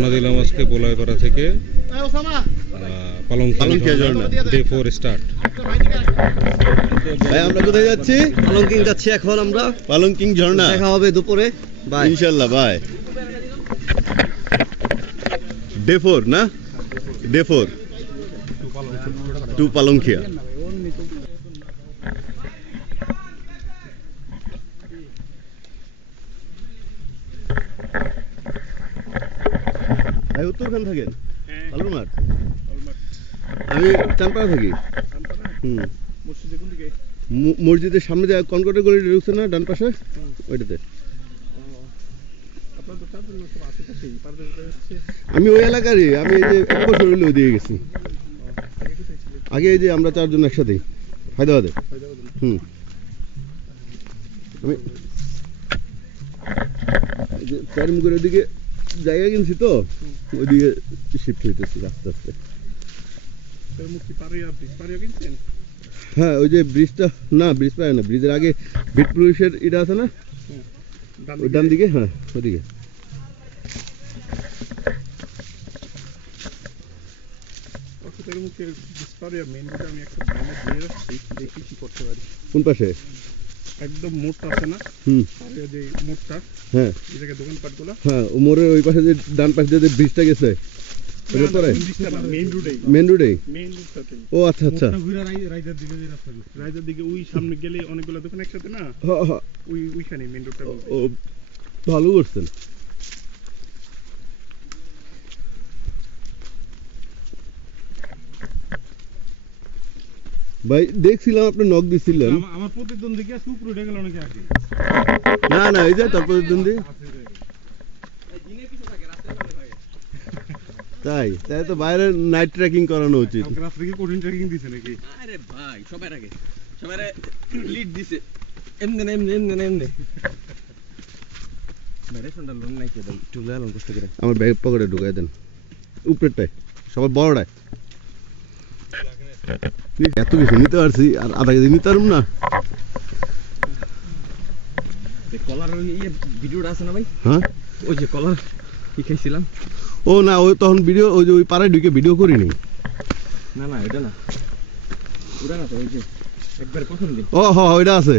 রওনা দিলাম আজকে বোলাইপাড়া থেকে পালংখিয়া ঝর্ণা ডে 4 স্টার্ট। ভাই আমরা কোথায় যাচ্ছি? পালংকিং যাচ্ছি এখন আমরা। পালংকিং ঝর্ণা দেখা হবে দুপুরে। বাই ইনশাআল্লাহ। বাই। ডে 4 না? ডে 4 টু পালংখিয়া। ভাই উত্তরখান থাকেন? আলুরমাঠ। আমি চানপাড়া থাকি। মসজিদের সামনে যে কনকটের গলি ঢুকছে না ডান পাশে, ওইটাতে। আমি ওই এলাকারই। আমি এই যে 1 বছর হইলে ওই দিয়ে গেছি। আগে এই যে আমরা 4 জন একসাথেই হায়দ্রাবাদে। আমি প্যারমুখের ওইদিকে জায়গা কিনছি তো, ওইদিকে শিফট হইতেছি আস্তে আস্তে। হ্যাঁ ওই যে ব্রিজটা, না ব্রিজ পায় না, ব্রিজের আগে বিট পুলিশের এটা আছে না, ওই ডান দিকে। হ্যাঁ ওইদিকে। কোন পাশে? একদম মোড়টা আছে না, যে মোড়টা, হ্যাঁ এই জায়গায় দোকানপাটগুলো, হ্যাঁ ও মোড়ের ওই পাশে যে ডান পাশে যে ব্রিজটা গেছে ওটার পরে মেইন রোডেই। মেইন রোডেই। মেইন রোডটাতে। ও আচ্ছা আচ্ছা। রাইজার দিকে ওই সামনে গেলে অনেকগুলো দোকান একসাথে না, হ্যাঁ হ্যাঁ ওইখানে মেইন রোডটা। ও ভালো করছেন। ভাই দেখছিলাম আপনি নক দিছিলেন। আমার প্রতিদ্বন্দ্বী আজকে উপরে উঠে গেল নাকি আগে? না না এই যে তার প্রতিদ্বন্দ্বী। তাই তাই তো বাইরে নাইট ট্রেকিং করানো উচিত। রাস্তা কি কঠিন ট্রেকিং দিছে নাকি? আরে ভাই সবার আগে সবারে লিড দিছে। এমনে এমনে এমনে এমনে মেরে ফোনটা লোন নাই কে ভাই, একটু লালন কষ্ট করে আমার ব্যাগ পকেটে ঢুকাই দেন, উপরেরটায় সবার বড়টায়। এত কিছু নিতে পারছি আর আধা কেজি নিতে পারব না। কলার ভিডিওটা আছে না ভাই? হ্যাঁ ওই যে কলার কি খাইছিলাম। ও না ওই তখন ভিডিও, ওই যে ওই পাড়ায় ঢুকে ভিডিও করিনি। না না এটা না, ওটা না তো, ওই যে একবার প্রথম দিন। ও হ্যাঁ ওইটা আছে।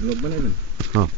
ব্লগ বানাবেন? হ্যাঁ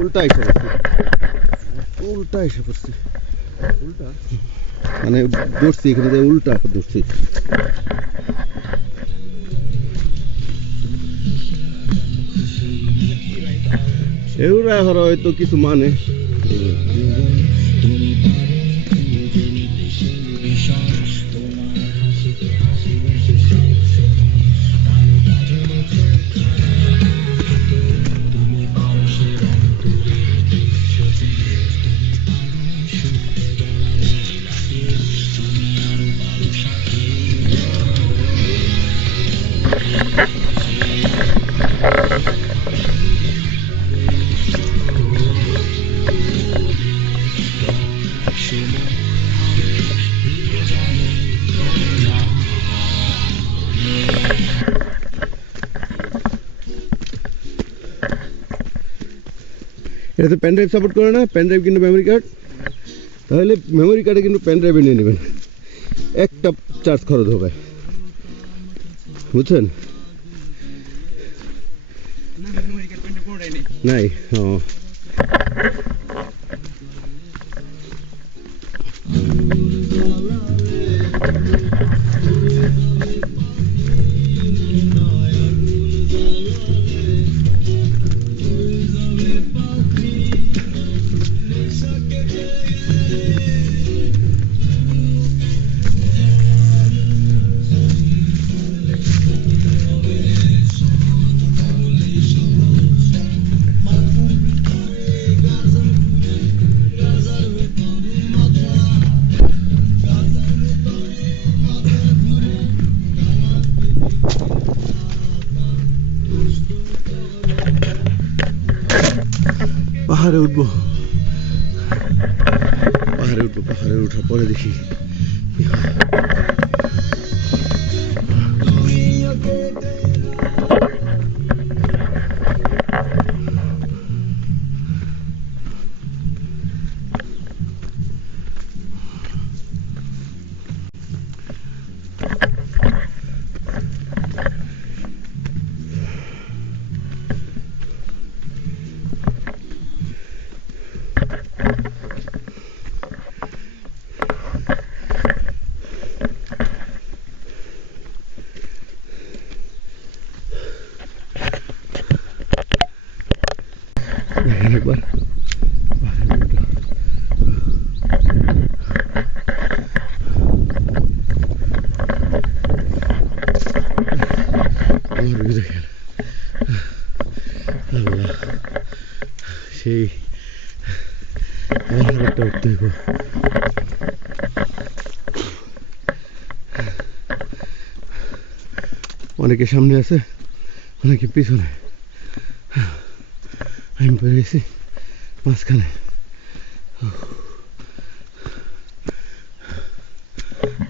উল্টা এসে পড়ছি, উল্টা এসে পড়ছি, উল্টা মানে ধরছি এখানে দিয়ে উল্টা ধরছি। এগুলা হয়তো কিছু মানে এটাতে পেন ড্রাইভ সাপোর্ট করে না, পেন ড্রাইভ কিন্তু মেমোরি কার্ড, তাহলে মেমোরি কার্ডে কিন্তু পেন ড্রাইভে নিয়ে নেবেন, একটা চার্জ খরচ হবে, বুঝছেন? নাই ও পাহাড়ে উঠবো, পাহাড়ে উঠবো, পাহাড়ে ওঠার পরে দেখি কি হয়। একবার সেই একটা উঠতে হইব। অনেকে সামনে আছে, অনেকে পিছনে, আমি পেরেছি মাঝখানে।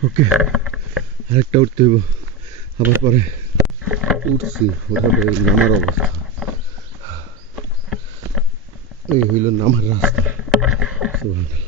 ওকে, আরেকটা উঠতে হইব, আবার পরে উঠছি, ওঠার পরে নামার অবস্থা, এই হইল নামার রাস্তা। সুবহানাল্লাহ।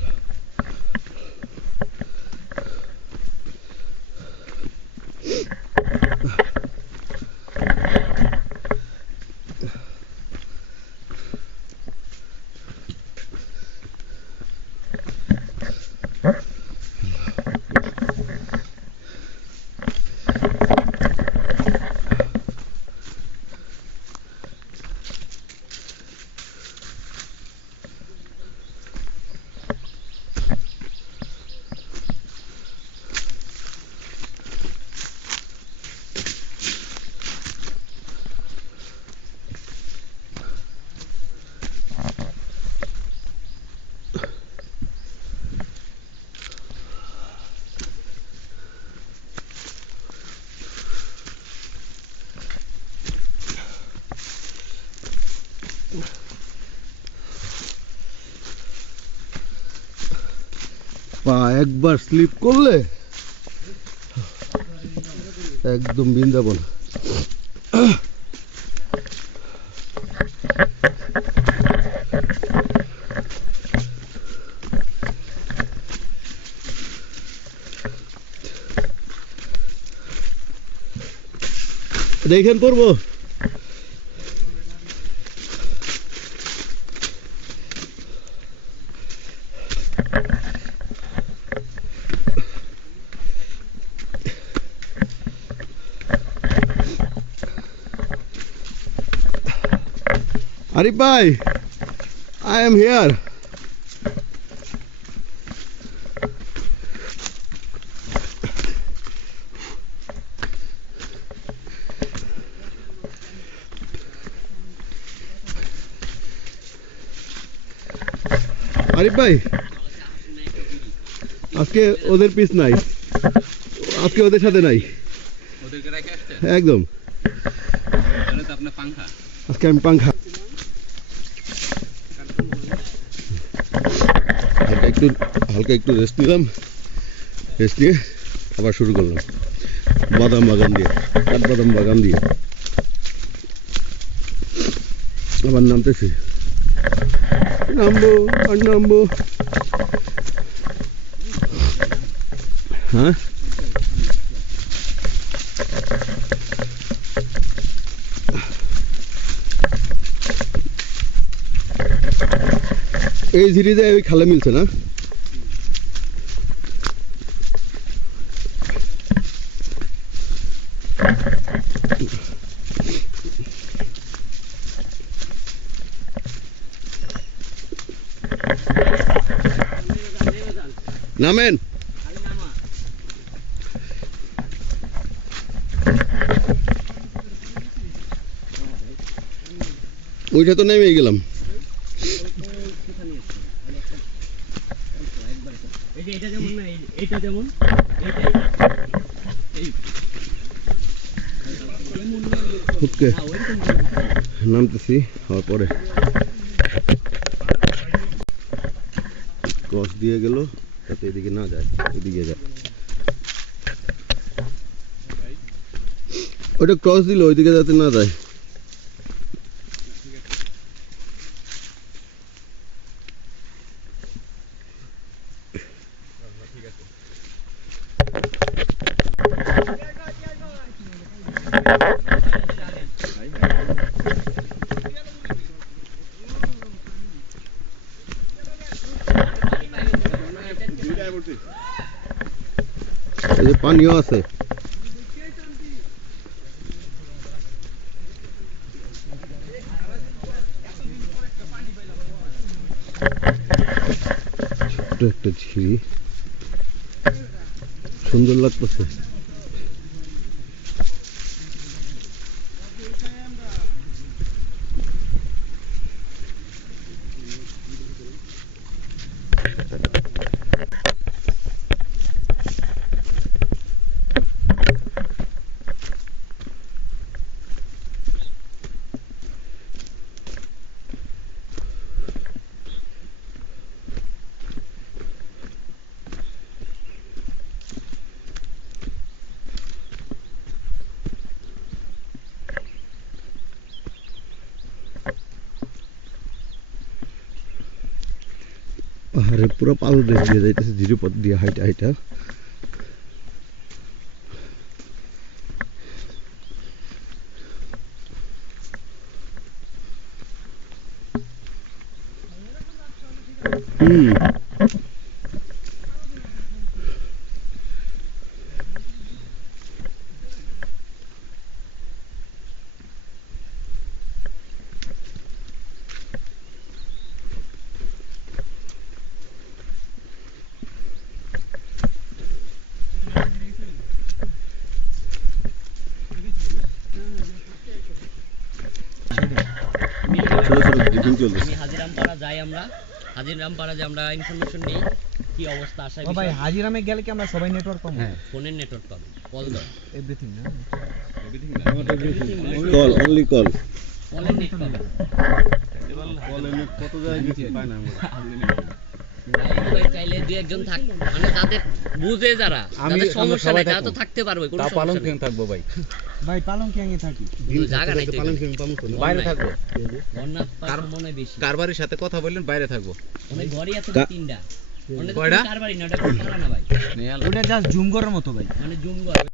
পা একবার স্লিপ করলে একদম বৃন্দাবন। দেখেন পড়বো Arif bhai, I am here. Arif ভাই আজকে ওদের পিস নাই, আজকে ওদের সাথে নাই ওদেরকে রেখে আসছেন একদম। তাহলে তো আপনার পাংখা আজকে আমি পাংখা হালকা একটু রেস্ট নিলাম, রেস্ট নিয়ে আবার শুরু করলাম বাদাম বাগান দিয়ে, কাঠবাদাম বাগান দিয়ে আবার নামতেছি, নামবো আর নামবো। হ্যাঁ এই ঝিরিতে ওই খালে মিলছে না? নামেন ওইটা তো নেমে গেলাম। এটা যেমন না এইটা যেমন ওকে নামতেছি, হওয়ার পরে ক্রস দিয়ে গেল যাতে এদিকে না যায়, এদিকে যায়। ওটা ক্রস দিল ওইদিকে যাতে না যায়। এই যে পানিও আছে, ছোট্ট একটা ঝিরি, সুন্দর লাগতেছে। পাহাড়ে পুরো পালদেশ দিয়ে যাইতেছে, ঝিরি পথ দিয়ে হাইটা হাইটা। আমি হাজিরামপাড়া যাই, আমরা হাজিরামপাড়া যে আমরা ইনফরমেশন নেই কি অবস্থা আসা ও ভাই হাজিরামে গেলে কি আমরা সবাই নেটওয়ার্ক পাবো? হ্যাঁ ফোনের নেটওয়ার্ক পাবে, কল দাও এভরিথিং না, কল অনলি কল। কলের নেট পাবে কত জায়গায় পায় না ভাই চাইলে দুই একজন থাক, মানে যাদের বুঝে যারা যাদের সমস্যা নাই তারা তো থাকতে পারবে, কোনো সমস্যা নেই। থাকবো ভাই, ভাই পালং কিয়াঙে থাকি, কিন্তু জায়গা নাই তো এখানে। বাইরে থাকবো। বন্যা মনে বেশি কার বাড়ির সাথে কথা বললেন বাইরে থাকবো। অনেক ঘরই আছে তো তিনটা, অনেক কয়টা? কার বাড়ি না, ওটা পারা না ভাই, ওটা জাস্ট জুম করার মতো ভাই। মানে জুম ঘর